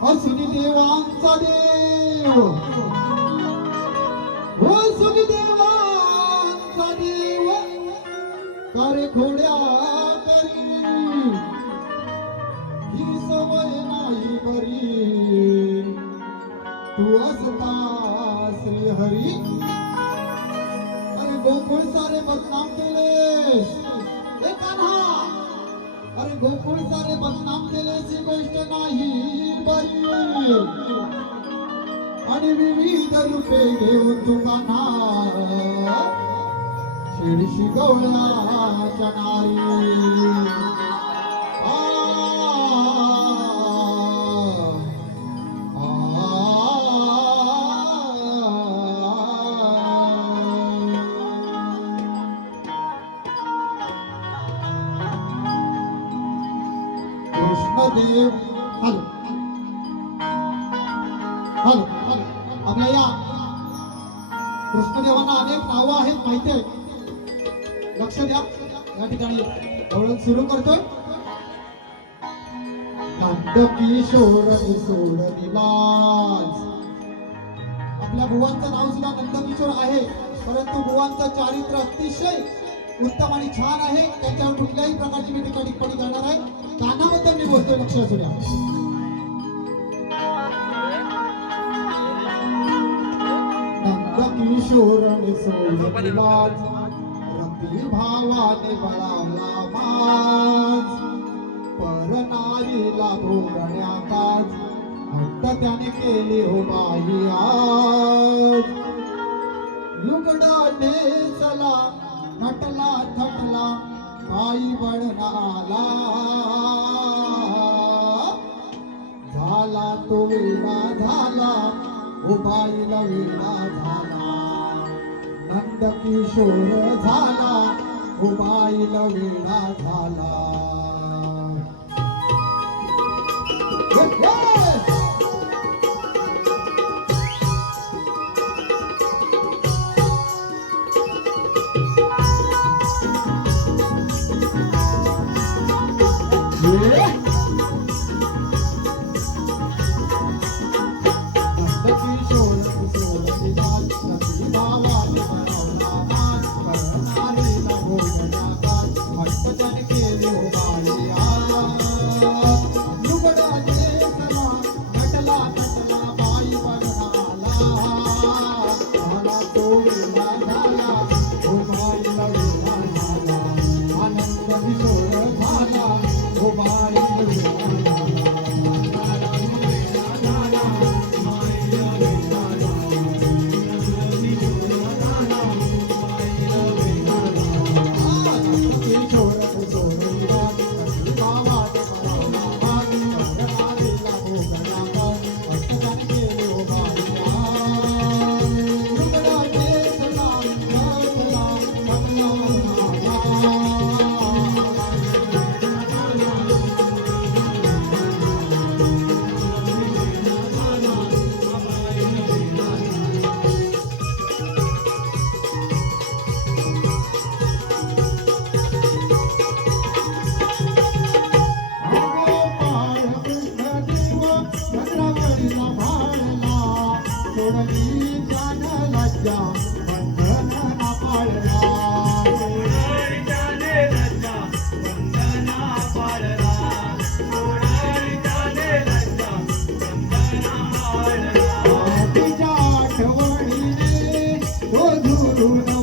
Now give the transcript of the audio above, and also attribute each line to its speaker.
Speaker 1: सुखदेवांचा देव हो सुखदेवांचा देव करे खोड्या करी ही सवय नाही बरी तू असता श्री हरी अरे गोकुळ सारे बदनाम केले ए कान्हा अरे गोकुळ सारे बदनाम केल्याची गोष्ट नाही बरी आणि विविध रूपे घेऊन तुकाना शिडशी गवळ्याच्या नारी. कृष्णदेव हॅलो. Hello hello. आपल्या या कृष्णदेवांना अनेक नावं आहेत माहिती आहे. लक्ष द्या. या ठिकाणी गवळण सुरू करतोय. नंदकिशोर किशोर निवास आपल्या बुवांचं नाव सुद्धा नंदकिशोर आहे परंतु बुवांचं चारित्र्य अतिशय उत्तम आणि छान आहे. त्याच्यावर कुठल्याही प्रकारची मी टीका टिप्पणी करणार आहे. कानाबद्दल मी बोलतोय लक्ष असू द्या नंदकिशोर सोडली लाज रती भावाने बळावला माज. पर नारीला भोगण्या काज हट्ट त्याने केले हो बाई आज. लुगडाने चला नटला थटला बाई बडनाला झाला तो वेळा झाला. हो वेळा झाला. नंद किशोर झाला. हो वेळा झाला. Yeah. do